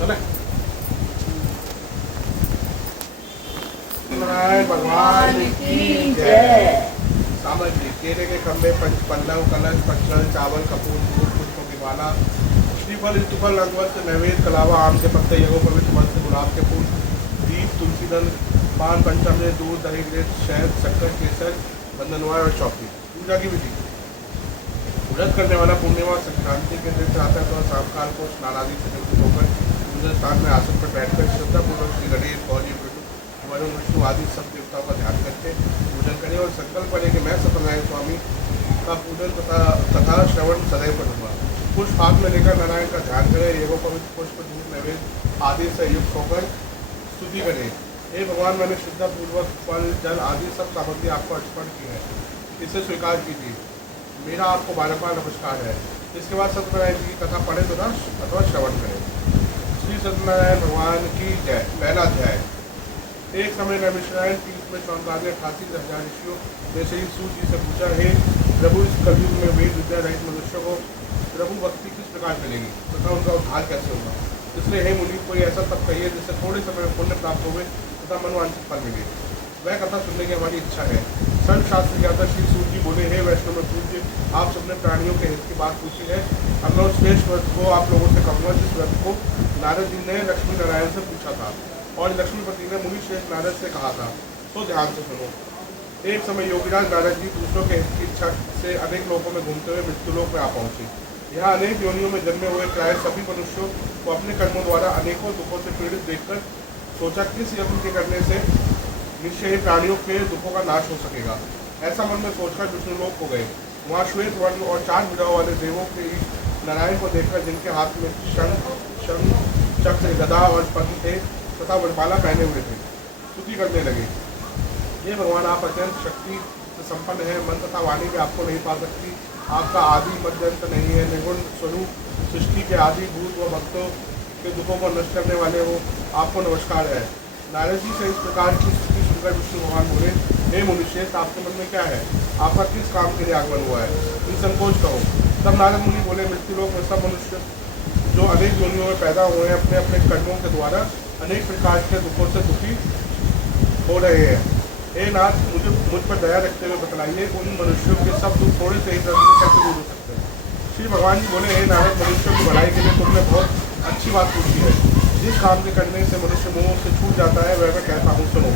चले नारायण भगवान की जय। सामग्री केले के खम्भे, पल्लव, कलश, पचल, चावल, कपूर, फूल, पुष्पों की माला, श्रीफल, ऋतुफल, अगवत, नैवेद्य, कलावा, आम के पत्ते, यगो पवित्र वस्त्र, गुलाब के फूल, दीप, तुलसी दल, पान, पंचामृत, दूध, दही, ग्रेट, शहद, शक्कर, केसर, बंधनवार और चौकी। पूजा की विधि। व्रत करने वाला पूर्णिमा संक्रांति के दिन प्रातः तो शाम काल को स्नान आदि से निवृत्त होकर पूजन स्थान में आसन पर बैठकर श्रद्धापूर्वक श्री गणेश, गौरी, वरुण, विष्णु आदि सब देवताओं का ध्यान करके पूजन करें और संकल्प करें कि मैं सत्यनारायण स्वामी का पूजन तथा श्रवण सदैव करूँगा। पुष्प हाथ में लेकर नारायण का ध्यान करें, एवं पवित्र पुष्प, धूप, नैवेद्य आदि से युक्त होकर स्तुति करें। हे भगवान, मैंने श्रद्धापूर्वक फल, जल आदि सब सामग्री आपको अर्पण की है, इसे स्वीकार कीजिए। मेरा आपको बार बार नमस्कार है। इसके बाद सत्यनारायण जी की कथा पढ़े तथा अथवा श्रवण करें। श्री सत्यनारायण भगवान की जय। पहला अध्याय। एक समय नैमिषारण्य तीर्थ में शौनकादि 88,000 ऋषियों ने श्री सूत जी से पूछा, हे प्रभु, इस कलयुग में वेद विद्या रहित मनुष्य को प्रभु भक्ति किस प्रकार मिलेगी तथा उनका उद्धार कैसे होगा? इसलिए हे मुनि, कोई ऐसा तप कहिए जिससे थोड़े समय में पुण्य प्राप्त होवे तथा मनवांछित फल मिले। वह कथा सुनने की हमारी इच्छा है। सर्वशास्त्र ज्ञाता श्री सूत जी बोले, हे वैष्णव पूज्य, आप सबने प्राणियों के हित की बात पूछी है। अब मैं उस श्रेष्ठ व्रत को आप लोगों से कहूँगा जिस व्रत को नारद जी ने लक्ष्मी नारायण से पूछा था और लक्ष्मीपति ने मुनि श्रेष्ठ नारद से कहा था। तो ध्यान से सुनो। एक समय योगीराज नारद जी दूसरों के हित की इच्छा से अनेक लोगों में घूमते हुए मृत्युलोक में आ पहुंचे। यहाँ अनेक योनियों में जन्मे हुए प्राय सभी मनुष्यों को अपने कर्मों द्वारा अनेकों दुखों से पीड़ित देखकर सोचा, किस यज्ञ के करने से निश्चय ही प्राणियों के दुखों का नाश हो सकेगा। ऐसा मन में सोचकर विष्णुलोक को गए। वहाँ श्वेत वर्ण और 4 भुजाओं वाले देवों के नारायण को देखकर, जिनके हाथ में शंख, चक्र, गदा और पद्म थे तथा वरमाला पहने हुए थे, स्तुति करने लगे। ये भगवान, आप अत्यंत शक्ति से संपन्न है, मन तथा वाणी भी आपको नहीं पा सकती। आपका आदि मध्य अंत नहीं है, निर्गुण स्वरूप सृष्टि के आदि भूत व भक्तों के दुखों को नष्ट करने वाले हो, आपको नमस्कार है। नारद जी से इस प्रकार की स्तुति सुनकर विष्णु भगवान बोले, हे मुनिश्रेष्ठ, आपके मन में क्या है? आपका किस काम के लिए आगमन हुआ है? निसंकोच कहो। तब नारद मुनि बोले, मृत्युलोक में सब मनुष्य जो अनेक योनियों में पैदा हुए हैं, अपने अपने कर्मों के द्वारा अनेक प्रकार के दुखों से दुखी हो रहे हैं। हे नाथ, मुझ पर दया रखते हुए बतलाइए, उन मनुष्यों के सब दुख थोड़े से ही दर्द से कैसे दूर हो सकते हैं? श्री भगवान जी बोले, हे नारद, मनुष्यों की भलाई के लिए तुमने बहुत अच्छी बात पूछी है। जिस काम के करने से मनुष्य मोह से छूट जाता है, वह मैं कहता हूँ, सुनो।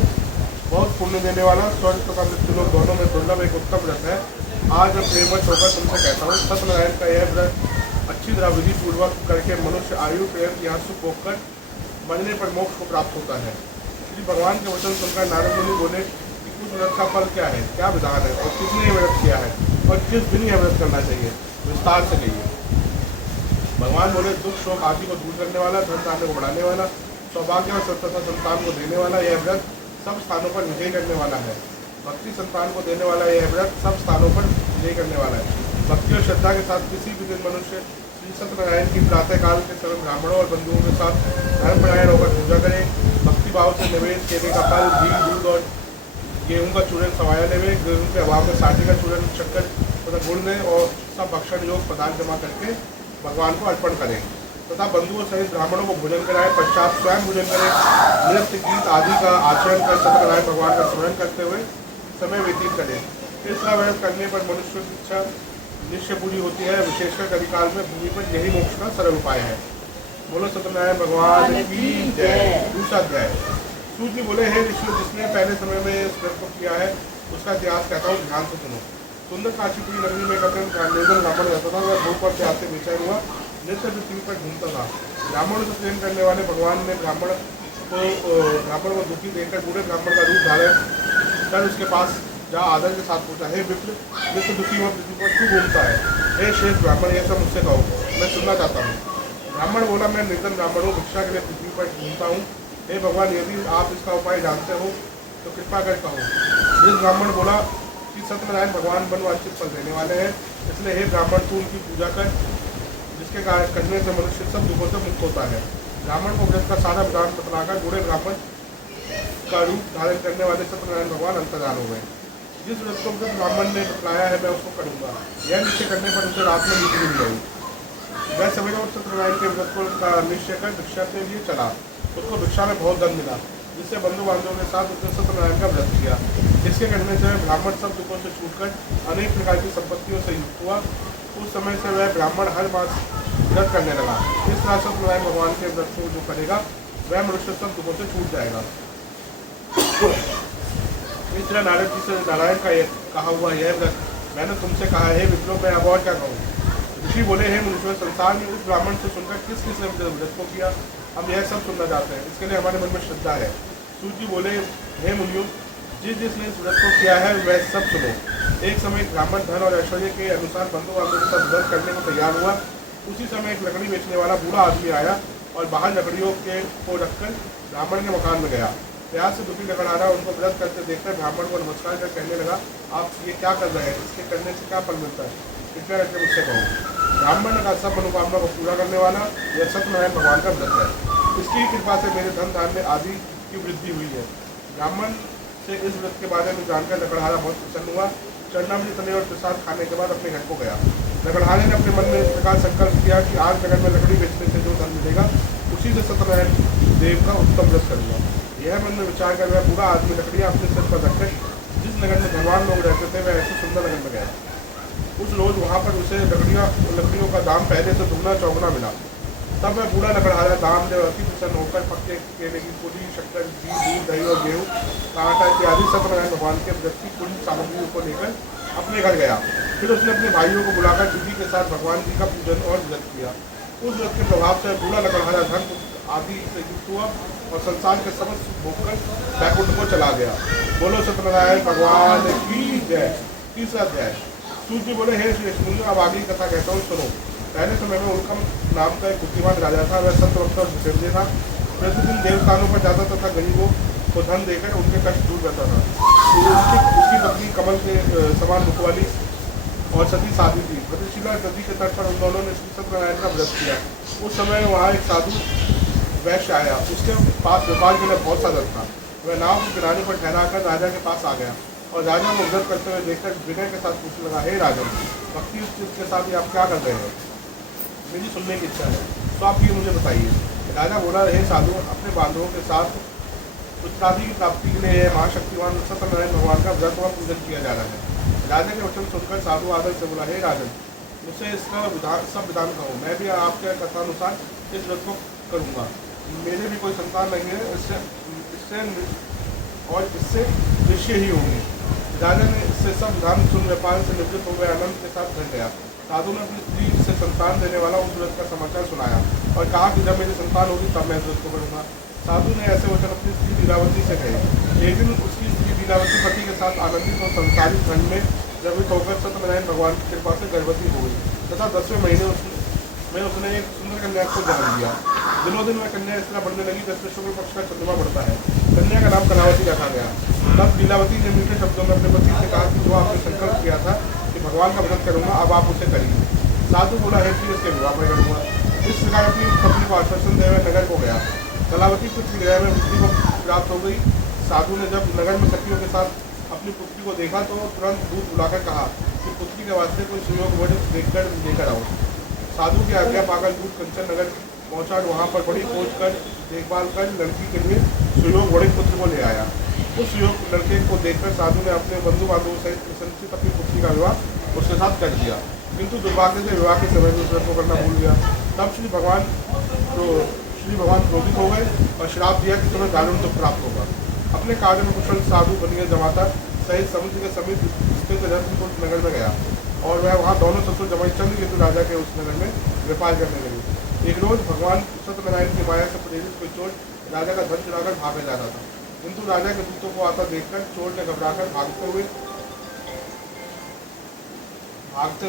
बहुत पुण्य देने वाला, स्वर्ग तथा मृत्युलोक दोनों में दुर्लभ एक उत्तम व्रत है। आज मैं प्रेमवश होकर तुमसे कहता हूँ, सत्यनारायण का यह व्रत अच्छी तरह विधि पूर्वक करके मनुष्य आयु, प्रेम, यहाँ सुख होकर मरने पर मोक्ष को प्राप्त होता है। श्री भगवान के वचन सुनकर नारद मुनि बोले कि कुछ व्रत का फल क्या है, क्या विधान है और किसने यह व्रत किया है और किस दिन यह व्रत करना चाहिए, विस्तार से कहिए। भगवान बोले, दुख शोक आदि को दूर करने वाला, धन धान्य को बढ़ाने वाला, सौभाग्य और तथा संतान को देने वाला यह व्रत सब स्थानों पर विजय करने वाला है। भक्ति संतान को देने वाला यह व्रत सब स्थानों पर विजय करने वाला है। भक्ति और श्रद्धा के साथ किसी भी दिन मनुष्य श्री सत्यनारायण की प्रातःकाल के समय ब्राह्मणों और बंधुओं के साथ धर्मपरायण होकर पूजा करे। भक्ति भाव से निवेश, केले का फल, घी, दूध और गेहूँ का चूर्ण सवाया लेवे। गेहूँ के अभाव में साठी का चूर्ण, शक्कर तथा गुड़ लें और सब भक्षण योग पदार्थ जमा करके भगवान को अर्पण करें तथा बंधुओं सहित ब्राह्मणों को भोजन कराएं। पश्चात स्वयं भोजन करें। नृत्य, गीत आदि का आचरण कर सत्यनारायण भगवान का स्मरण करते हुए समय व्यतीत करें। इस तरह व्रत करने पर मनुष्य की इच्छा निश्चय पूरी होती है। विशेषकर कलिकाल में भूमि पर यही मोक्ष का सरल उपाय है। बोलो सत्यनारायण भगवान की जय। दूसरा अध्याय। सूत जी बोले, हे ऋषि, जिसने पहले समय में इस व्रत को किया है उसका इतिहास कहता हूँ, ध्यान से सुनो। सुंदर काशीपुरी नगरी में एक अत्यंत निर्धन ब्राह्मण रहता था। वह भूख और प्यास से बेचैन हुआ नित्य पृथ्वी पर घूमता था। ब्राह्मणों से प्रेम करने वाले भगवान ने ब्राह्मण को दुखी देखकर बूढ़े ब्राह्मण का रूप धारण कर उसके पास जा आदर के साथ पूछा, हे विप्र, विप्र दुखी हुआ पृथ्वी पर क्यों घूमता है? हे श्रेष्ठ ब्राह्मण, यह सब मुझसे कहो, मैं सुनना चाहता हूँ। ब्राह्मण बोला, मैं निर्धन ब्राह्मण हूँ, भिक्षा के लिए पृथ्वी पर घूमता हूँ। हे भगवान, यदि आप इसका उपाय जानते हो तो कृपा कर कहो। जिस ब्राह्मण बोला कि सत्यनारायण भगवान मनवांछित फल देने वाले हैं, इसलिए हे ब्राह्मण, तू उनकी पूजा कर, जिसके करने से मनुष्य सब दुखों से मुक्त होता है। ब्राह्मण को व्रत का सारा विधान बतलाकर बूढ़े ब्राह्मण का रूप धारण करने वाले सत्यनारायण भगवान अंतर्धान हो गए। जिस व्रत को ब्राह्मण ने बतलाया है मैं उसको करूँगा, यह निश्चय करने पर उसे रात में नींद मिल गई। वह सवेरे उठ सत्यनारायण के व्रत को का निश्चय कर भिक्षा के लिए चला। उसको भिक्षा में बहुत धन मिला, जिससे बंधु बांधवों के साथ उसने सत्यनारायण का व्रत किया। इसके करने से ब्राह्मण सब दुखों से छूटकर अनेक प्रकार की संपत्तियों से युक्त हुआ। उस समय से वह ब्राह्मण हर मास व्रत करने लगा। इस तरह सत्यनारायण भगवान के व्रत को जो करेगा वह मनुष्य सब दुखों से छूट जाएगा। इस तरह नारद जी से नारायण का कहा हुआ यह व्रत मैंने तुमसे कहा है विप्रो, मैं अब और क्या कहूँ। ऋषि बोले, हे मुनीश्वर, संसार में उस ब्राह्मण से सुनकर किस किस ने व्रत को किया, हम यह सब सुनना चाहते हैं, इसके लिए हमारे मन में श्रद्धा है। सूत जी बोले, हे मुनियों, जिसने इस व्रत को किया है वह सब सुनो। एक समय ब्राह्मण धन और ऐश्वर्य के अनुसार बंधु बांधवों के साथ व्रत करने को तैयार हुआ। उसी समय एक लकड़ी बेचने वाला बूढ़ा आदमी आया और बाहर लकड़ियों को रखकर ब्राह्मण के मकान में गया। प्यास से दुखी लकड़हारा उनको व्रत करते देखकर ब्राह्मण को नमस्कार कर कहने लगा, आप ये क्या कर रहे हैं, इसके करने से क्या फल मिलता है, कृपया करके मुझसे कहो। ब्राह्मण का सब मनोकामना को पूरा करने वाला यह सत्यनारायण भगवान का व्रत है। इसकी कृपा से मेरे धन धान्य आदि की वृद्धि हुई है। ब्राह्मण से इस व्रत के बारे में जानकर लकड़हारा बहुत प्रसन्न हुआ। चरणामृत तले और प्रसाद खाने के बाद अपने घर को गया। लकड़हारे ने अपने मन में इस प्रकार संकल्प किया कि आज नगर में लकड़ी बेचने से जो धन मिलेगा उसी से सत्यनारायण देव का उत्तम व्रत करूँगा। यह मन में विचार कर वह पूरा आदमी लकड़ियाँ अपने सिर पर रखकर जिस नगर में धनवान लोग रहते थे वह ऐसे सुंदर नगर में गया। उस रोज वहाँ पर उसे लकड़ियों का दाम पहले से दुगना चौगुना मिला। तब वह बूढ़ा लकड़हारा दाम ले अति प्रसन्न होकर पक्के केले की पूरी, शक्कर, घी, दूध, दही और गेहूँ का आटा इत्यादि सत्यनारायण भगवान के व्रत की पूरी सामग्रियों को लेकर अपने घर गया। फिर उसने अपने भाइयों को बुलाकर विधि के साथ भगवान जी का पूजन और व्रत किया। उस व्रत के प्रभाव से बूढ़ा लकड़हारा धन आदि से युक्त हुआ और संसार के समस्त सुख भोगकर बैकुंठ को चला गया। बोलो सत्यनारायण भगवान की जय। तीसरा अध्याय। सूत जी बोले, हे श्री मुनियों, अब आगे कथा कहता हूँ, सुनो। पहले समय में उल्कम नाम का एक बुद्धिमान राजा था। वह सत्यवक्त और जितेंद्रिय था। प्रतिदिन देवस्थानों पर जाता तथा गरीबों को धन देकर उनके कष्ट दूर करता था। उसकी पत्नी कमल के समान मुख वाली और सती साधी थी। प्रतिशिला नदी के तट पर उन दोनों ने श्री सत्यनारायण का व्रत किया। उस समय वहाँ एक साधु वैश्य आया। उसके पास व्यापार के लिए बहुत सा धन था। वह नाव के किनारे पर ठहराकर राजा के पास आ गया और राजा को व्रत करते हुए देखकर विनय के साथ पूछने लगा, हे राजन, भक्ति के साथ ही आप क्या कर रहे हैं, मेरी सुनने की इच्छा है, तो आप ये मुझे बताइए। राजा बोला, हे साधु, अपने बांधवों के साथ उत्तराधि की प्राप्ति के लिए महाशक्तिमान सत्यनारायण भगवान का व्रत और पूजन किया जा रहा है। राजा के वचन सुनकर साधु आदर से बोला, हे राजन, मुझसे इसका सब विधान कहो, मैं भी आपके कथानुसार इस व्रत को करूँगा। मेरे भी कोई संतान नहीं है, इससे निश्चय ही होंगे। राजा ने इससे सब विधान सुन व्यापार से निवृत्त हो गए आनंद के साथ घर गया। साधु ने अपनी स्त्री से संतान देने वाला उस व्रत का समाचार सुनाया और कहा कि जब मेरी संतान होगी तब मैं व्रत को करूँगा। साधु ने ऐसे वचन अपनी स्त्री लीलावती से कहे। एक दिन उसकी स्त्री लीलावती पति के साथ आनंदित और संसारिक धन में द्रवित होकर सत्यनारायण भगवान की कृपा से गर्भवती हो गई तथा 10वें महीने में उसने एक सुंदर कन्या को जन्म दिया। दिनों दिन वह कन्या इस तरह बढ़ने लगी जैसे शुक्ल पक्ष का चंद्रमा बढ़ता है। कन्या का नाम कलावती रखा गया। तब लीलावती ने मीठे शब्दों में अपने पति से कहा कि जो आपने संकल्प किया था कि भगवान का व्रत करूँगा, अब आप उसे करिए। साधु बोला, है कि इसके विवाह में करूँगा। इस प्रकार अपनी पत्नी को आश्वासन देवे नगर को गया। कलावती कुछ गृह में वृद्धि को प्राप्त हो गई। साधु ने जब नगर में सखियों के साथ अपनी पुत्री को देखा तो तुरंत दूध बुलाकर कहा कि पुत्री के वास्ते कोई सुयोग वर्ण देखकर लेकर आओ। साधु की आज्ञा पाकर दूध कंचन नगर पहुंचा। वहाँ पर बड़ी खोज कर देखभाल कर लड़की के लिए सुयोग वर्ण पुत्र को ले आया। उस सुयोग लड़के को देखकर साधु ने अपने बंधु बांधवों सहित प्रसन्नचित अपनी पुत्री का विवाह उसके साथ कर दिया, किंतु दुर्भाग्य से विवाह के समय में व्रत को करना भूल गया। तब श्री भगवान क्रोधित हो गए और श्राप दिया कि तुम्हें दारुण दुख प्राप्त होगा। अपने कार्य में कुशल साधु बनिए जमाता सहित समुद्र के समीप स्थित रत्नकुंड नगर में गया और वह वहाँ दोनों ससुर जमाई चंद्रकेतु राजा के उस नगर में व्यापार करने लगे। एक रोज भगवान सत्यनारायण की माया से प्रेरित कोई चोर राजा का धन चुराकर भागा जा रहा था, किंतु राजा के दूतों को आता देखकर चोर ने घबराकर भागते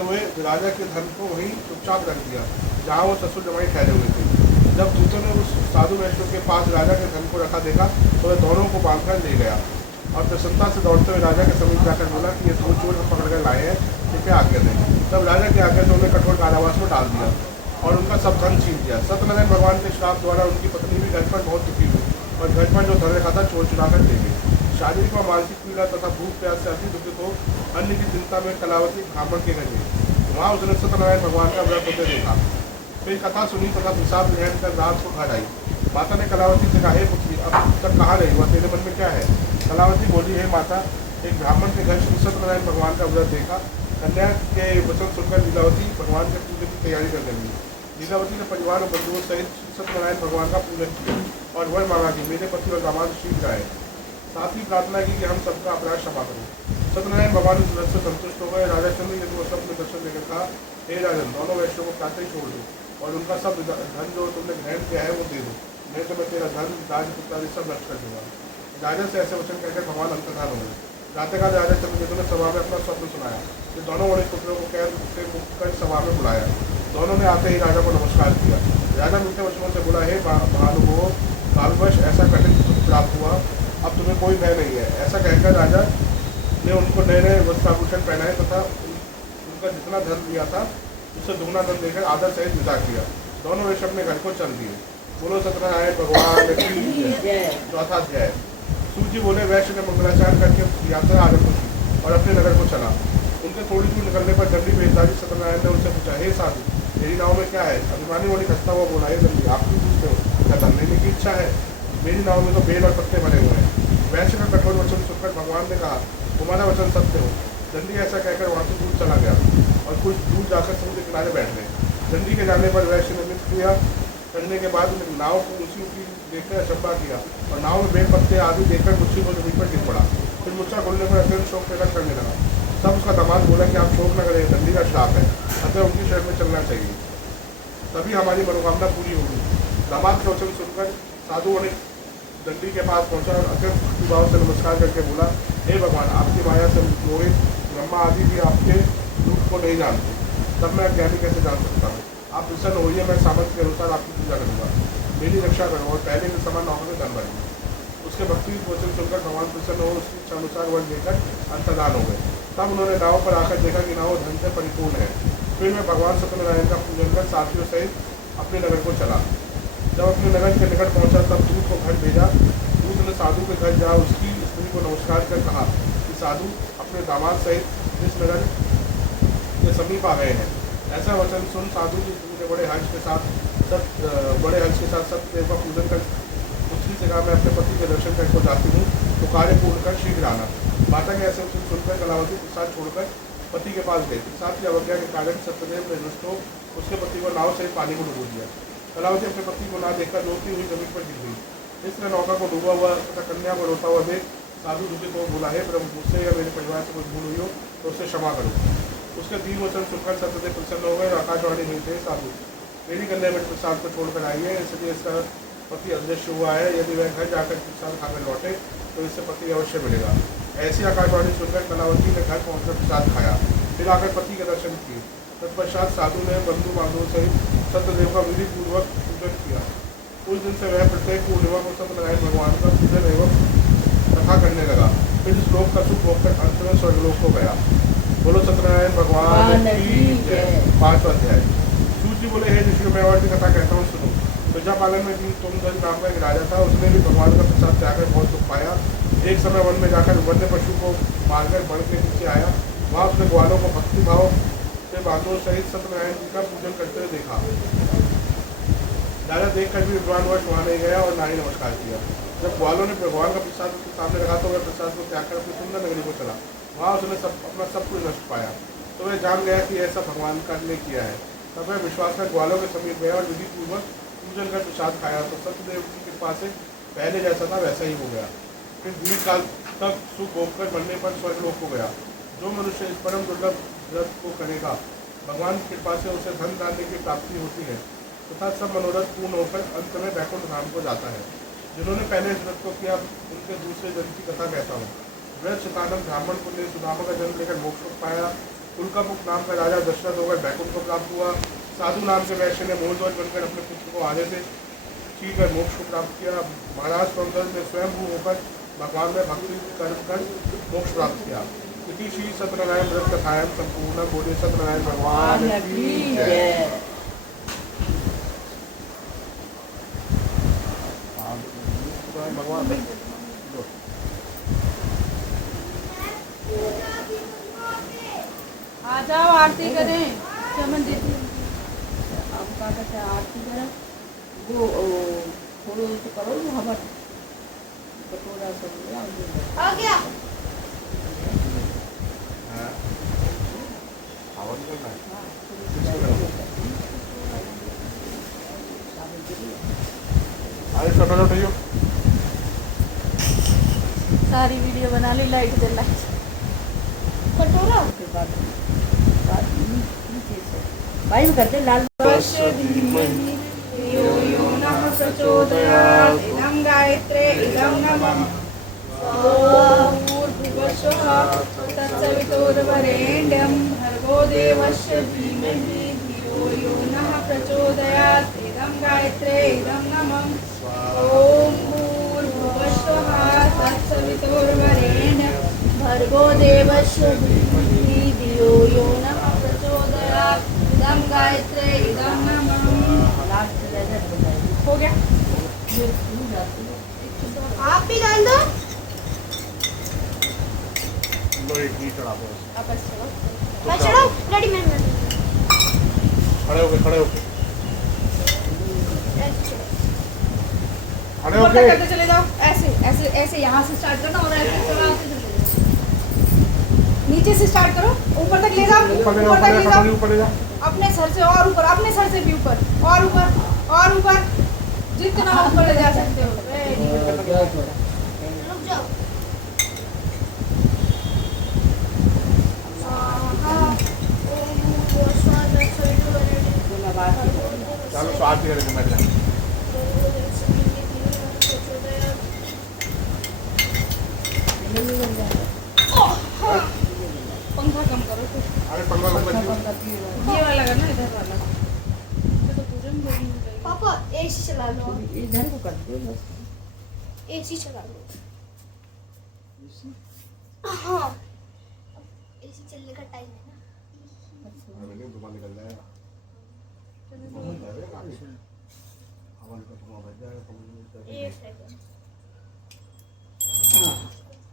हुए राजा के धन को वहीं चुपचाप रख दिया जहाँ वो ससुर जमाई ठहरे हुए थे। जब दूतों ने उस साधु वैष्णव के पास राजा के धन को रखा देखा तो वह दोनों को बांधकर ले गया और प्रसन्नता से दौड़ते हुए राजा के समीप जाकर बोला कि ये दो चोर हम पकड़ कर लाए हैं, कृपया आज्ञा दें। तब राजा की आज्ञा से उन्हें कठोर कारावास में डाल दिया और उनका सब धन छीन दिया। सत्यनारायण भगवान के श्राप द्वारा उनकी पत्नी भी घर पर बहुत दुखी हुई और घर पर जो धन रखा था चोर चुरा कर ले गए। शारीरिक व मानसिक पीड़ा तथा भूख प्यास से अति दुखित हो अन्न की चिंता में कलावती ब्राह्मण के घर गई। वहाँ उसने सत्यनारायण भगवान का व्रत होते देखा। फिर कथा सुनी तथा प्रसाद ग्रहण कर रात को घर आई। माता ने कलावती से कहा, हे पुत्री, अब तक कहाँ रही हुआ, तेरे मन में क्या है? कलावती बोली, हे माता, एक ब्राह्मण के घर श्री सत्यनारायण भगवान का व्रत देखा। कन्या के वचन सुनकर लीलावती भगवान के पूजन की तैयारी कर लगी। लीलावती ने परिवार और बंधुओं सहित श्री सत्यनारायण भगवान का पूजन किया और वर मांगा कि मेरे पति और दामाद शीघ्र आए। साथ ही प्रार्थना की कि हम सबका अपराध क्षमा करें। सत्यनारायण भगवान इस व्रत से संतुष्ट हो गए। राजा चंद्र ने तो स्वप्न दर्शन देकर कहा, हे राजन, दोनों वैष्णव को प्रातः ही छोड़ दो और उनका सब धन जो तुमने ग्रहण किया है वो दे दो, नहीं तो मैं तेरा धन राजपुत्र आदि सब नष्ट कर दूंगा। राजा से ऐसे वचन कहकर भगवान अंतर्धान हो गए। प्रातःकाल राजा चंद्रकेतु ने सभा में अपना स्वप्न सुनाया। फिर दोनों बड़े पुत्रों को कैद से मुक्त कर सभा में बुलाया। दोनों ने आते ही राजा को नमस्कार किया। राजा मीठे वचनों से बोला, हे भानुभो, कालवश ऐसा कठिन सुख प्राप्त हुआ, अब तुम्हें कोई भय नहीं है। ऐसा कहकर राजा ने उनको नए नए वस्त्राभूषण पहनाए तथा उनका जितना धन दिया था उससे दुगना धन देकर आदर सहित विदा किया। दोनों वैश्य अपने घर को चल दिए। बोलो सत्यनारायण भगवान की जय। चौथा अध्याय। सूर्य बोले, वैश्य ने मंगलाचार करके यात्रा आरंभ की और अपने नगर को चला। उनके थोड़ी दूर निकलने पर दंडी भेजदारी सत्यनारायण ने उनसे पूछा, हे साधु, मेरी नाव में क्या है? अभिमानी मोड़ी खस्ता हुआ बोला, हे दंडी, आप क्यों पूछते हो? क्या धन लेने की इच्छा है? मेरी नाव में तो बेल और पत्ते भरे हुए हैं। वैश्य का कठोर वचन सुनकर भगवान ने कहा, तुम्हारा वचन सत्य हो। दंडी ऐसा कहकर वहाँ से दूर चला गया और कुछ दूर जाकर समुद्र किनारे बैठ गए। दंडी के जाने पर वैश्य ने नृत्य किया करने के बाद नाव को ऊंची ऊंची देखकर अचंभा किया और नाव में बेल पत्ते आदि देखकर मुच्छी को जमीन पर गिर पड़ा। फिर मुच्छा खोलने पर अत्यंत शोक प्रकट करने लगा। तब उसका दामाद बोला कि आप शोक न करें, दंडी का श्राप है, अतः उनकी शरण में चलना चाहिए, तभी हमारी मनोकामना पूरी होगी। दामाद के वचन सुनकर साधु ने दंडी के पास पहुंचा और अत्यंत भक्तिभाव से नमस्कार करके बोला, हे भगवान, आपकी माया से मोहित ब्रह्मा आदि भी आपके रूप को नहीं जानते, तब मैं अज्ञानी कैसे जान सकता हूँ? आप प्रसन्न होइए, मैं सामर्थ्य के अनुसार आपकी पूजा करूँगा, मेरी रक्षा करो और पहले के समान नाव में धन भरेंगे। उसके भक्ति वचन सुनकर भगवान प्रसन्न हो उसकी इच्छा अनुसार वन देकर अंतर्धान हो गए। तब उन्होंने नाव पर आकर देखा कि नाव धन से परिपूर्ण है। फिर मैं भगवान सत्यनारायण का पूजन कर साथियों सहित अपने नगर को चला। जब अपने नगर के निकट पहुंचा तब दूत को घर भेजा। दूत ने साधु के घर जा उसकी स्त्री को नमस्कार कर कहा कि साधु अपने दामाद सहित इस नगर के समीप आ गए हैं। ऐसा वचन सुन साधु की स्त्री ने बड़े हर्ष के साथ सत्यदेव का पूजन कर उसकी जगह मैं अपने पति के दर्शन करके जाती हूँ, तो कार्य पूर्ण कर शीघ्र आना। माता के ऐसे वचन सुनकर कलावती प्रसाद छोड़कर पति के पास गई। प्रसाद की अवज्ञा के कारण सत्यदेव ने रुष्ट हो उसके पति को नाव से पानी में डुबो दिया। कलावती अपने पति को ना देखकर रोती हुई जमीन पर गिर गई। इसने नौका को डूबा हुआ तथा कन्या को रोता हुआ देख साधु दुखित को बोला, हे प्रभु, मुझसे या मेरे परिवार से कोई भूल हुई हो तो उससे क्षमा करो। उसके दीन वचन सुनकर सत्यदेव प्रसन्न हो गए और आकाशवाणी हुई थे, साधु, मेरी कन्या में प्रसाद को छोड़कर आई है, इसलिए इसका पति अदृश्य हुआ है। यदि वह घर जाकर प्रसाद खाकर लौटे तो इससे पति अवश्य मिलेगा। ऐसी आकाशवाणी सुनकर कलावती ने घर पहुंचकर प्रसाद खाया, फिर आकर पति के दर्शन किए। तत्पश्चात साधु ने बंधु बांधवों सहित सत्यदेव का विधि पूर्वक पूजन किया। उस दिन से वह प्रत्येक पूर्णिमा को सत्यनारायण भगवान का पूजन एवं कथा करने लगा। फिर इस श्लोक का सुख होकर अंत में स्वर्गलोक को गया। बोलो सत्यनारायण भगवान की जय। 5वां अध्याय। सूर्य बोले, हे ऋषि, मैं और भी कथा कहता हूँ, सुनो। प्रजापालन में तुमधन नाम का एक राजा था। उसने भी भगवान का प्रसाद त्यागकर बहुत दुख पाया। एक समय वन में जाकर वन्य पशु को मारकर वन के नीचे आया। वहाँ उसने ग्वालों को भक्तिभाव से बांधवों सहित सत्यनारायण जी का पूजन करते हुए देखा। राजा देखकर भी विद्वानवश वहाँ नहीं गया और ना ही नमस्कार किया। जब ग्वालों ने भगवान का प्रसाद उसके सामने रखा तो वह प्रसाद को त्याग कर अपनी सुंदर नगरी को चला। वहाँ उसने अपना सब कुछ नष्ट पाया, तो वह जान गया कि ऐसा भगवान का ने किया है। तब वह विश्वास कर ग्वालों के समीप गया और विधि पूर्वक पूजन कर प्रसाद खाया, तो सत्यदेव की कृपा से पहले जैसा था वैसा ही हो गया। फिर दीर्घ काल तक सुख भोगकर मरने पर स्वर्गलोक को गया। जो मनुष्य इस परम दुर्लभ व्रत को करेगा, भगवान की कृपा से उसे धन धान्य की प्राप्ति होती है तथा सब मनोरथ पूर्ण होकर अंत में वैकुंठ धाम को जाता है। जिन्होंने पहले इस व्रत को किया उनके दूसरे जन्म की कथा कहता हूँ। व्रत शतानंद ब्राह्मण को ने सुदामा का जन्म लेकर मोक्ष को पाया। उल्कामुख नाम का राजा दशरथ होकर वैकुंठ को प्राप्त हुआ। साधु नाम के वैश्य ने मोहध्वज बनकर अपने पुत्र को आगे से छीनकर मोक्ष को प्राप्त किया। महाराज सौंदर्य ने स्वयं होकर भगवान में भक्ति कर्म कर मोक्ष प्राप्त किया। इति श्री सत्यनारायण व्रत कथायां संपूर्ण। बोले सत्यनारायण भगवान की जय। भगवान आ जाओ, आरती करें। चमन दीदी आप आरती करा वो थोड़ा तो करो हवा कटोरा सब ले आओ। आ गया। हाँ आवाज करना है। हाँ, अरे छोटा छोटा यो सारी वीडियो बना ली लाइट दे लाइट कटोरा के बाद नीचे से भाई में करते लाल यो यो नमः प्रचोदयात् इदं गायत्रे इदं नमः भूर्भुवस्वः तत्सवितुर्वरेण्यं भर्गो देवस्य धीमहि धियो यो नः प्रचोदयात् इदं गायत्रे इदं नमः ॐ भूर्भुवस्वः तत्सवितुर्वरेण्यं भर्गो देवस्य धीमहि धियो यो नः प्रचोदयात् इदं गायत्रे इदं नमः। हो गया। आप भी डाल दो। लो एक ही चढ़ा दो। आप ऐसे चलो मैं चढ़ाऊं? रेडीमेड में खड़े होके ऐसे चढ़ो। खड़े ऊपर तक होके करते चले जाओ। ऐसे ऐसे ऐसे यहाँ से स्टार्ट करना और ऐसे चढ़ाते चले जाओ। नीचे से स्टार्ट करो, ऊपर तक ले जाओ। ऊपर ले ऊपर तक ले जाओ जाओ। ऊपर ले जाओ। अपने सर से और ऊपर, अपने सर से भी ऊपर और ऊपर और ऊपर, जितना ऊपर ले जा सकते हो। रुक जाओ। चलो स्वाद भी करेंगे मैं पंखा कम करो कुछ। अरे पंगा लग गया ये वाला करना, इधर वाला। तो पूजन करनी है। पापा एसी चला लो। इधर को कर दो बस एसी चला लो। हाँ एसी चलने का टाइम है ना। अरे नहीं धुआं निकल जाएगा हवा निकल धुआं बच जाएगा एक सेकंड हाँ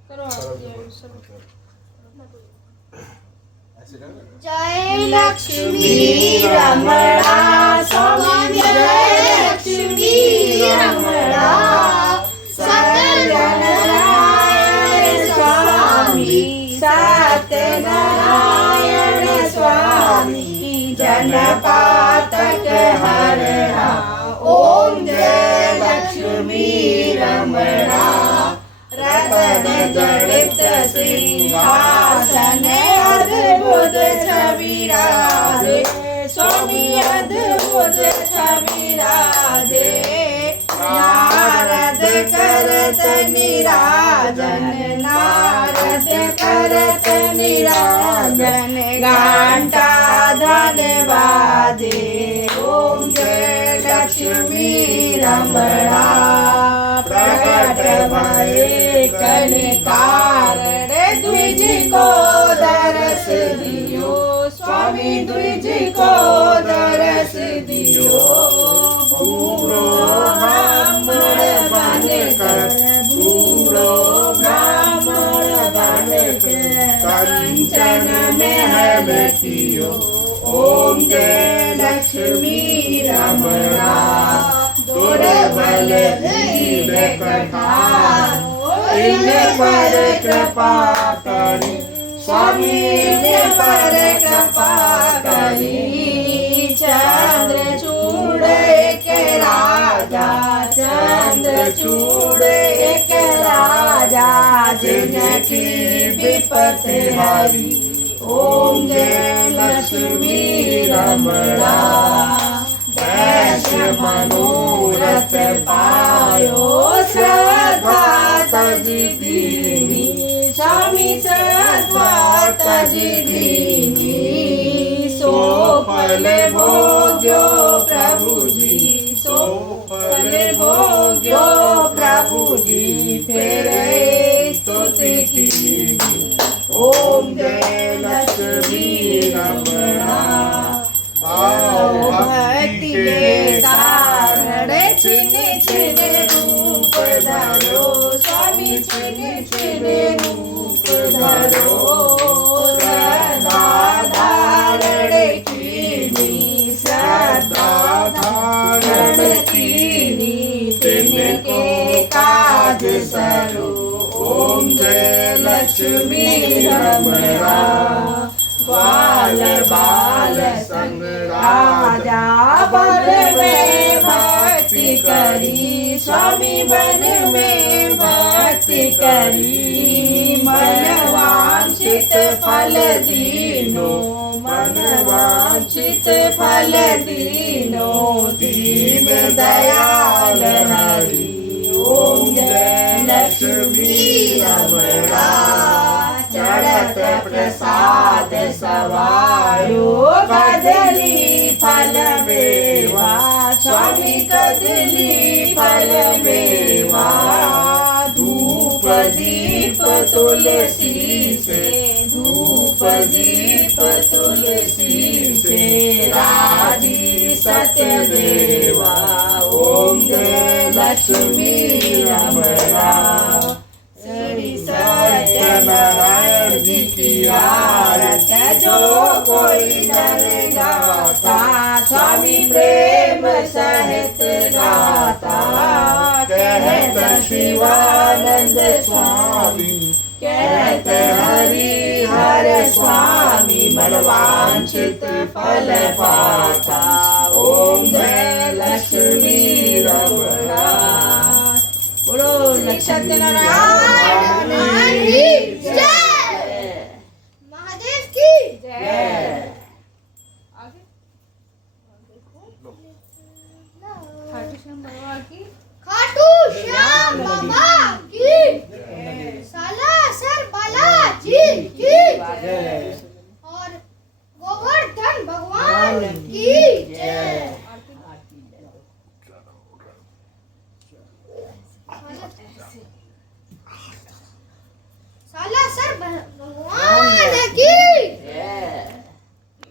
करो आप ये सब। ऐसे कर जय लक्ष्मी रमणा स्वामी, जय लक्ष्मी रमणा सत्यनारायण स्वामी, सत्यनारायण स्वामी जनपातक हरणा। ओम जय लक्ष्मी रमणा रतन जड़ित सिंहासन अद्भुत छवि राधे स्वामी, अद्भुत छवि राधे। नारद करत निराजन, नारद करत निराजन घंटा धन्यवादे। ओम जय लक्ष्मी रमणा प्रकट भये कनिकार द्विज को दरस दियो स्वामी, द्विज को दरस दियो। बूढ़ो ब्राह्मण बनकर, बूढ़ो ब्राह्मण बनकर कंचन में है बैठियो। ओम जय लक्ष्मी रमणा दुर्बल दीन कठार, इन पर कृपा करी स्वामी, इन पर कृपा करी। चंद्रचूड़ एक राजा, चंद्रचूड़ एक राजा जिनकी विपत हरी। ओम जय लक्ष्मी रमणा वैश्य मनोरथ पायो, श्रद्धा तज दीनी स्वामी, श्रद्धा तज दीनी। सो फल भोग्यो प्रभु जी, सो फल भोग्यो प्रभु जी फिर स्तुति कीनी। ओम जय लक्ष्मी रमणा भक्ति के कारण छिन छिन रूप धरो स्वामी, छिन छिन रूप धरो। श्रद्धा धारण कीनी, श्रद्धा लक्ष्मी रमणा ग्वाल बाल संग राजा वन में भक्ति करी स्वामी वन में भक्ति करी मन वांछित फल दीनो मन वांछित फल दीनो दीन दयाल हरि ओम जय लक्ष्मी रमणा चढ़त प्रसाद सवायो कदली फल मेवा स्वामी कदली फल मेवा धूप दीप तुलसी से धूप दीप तुलसी से राजी सत्य देवा ओम जय लक्ष्मी रमणा श्री सत्यनारायण जी की आरत जो कोई नर गाता स्वामी प्रेम सहित गाता कहत शिवानंद स्वामी कहत हरि हर स्वामी मनवांछित फल पाता ओम जय लक्ष्मी रमणा बोलो लक्ष्मी सत्यनारायण की जय महादेव की जय आगे खाटू श्याम बाबा की खाटू श्याम बाबा की सालासर बालाजी की और गोवर्धन भगवान की जय आरती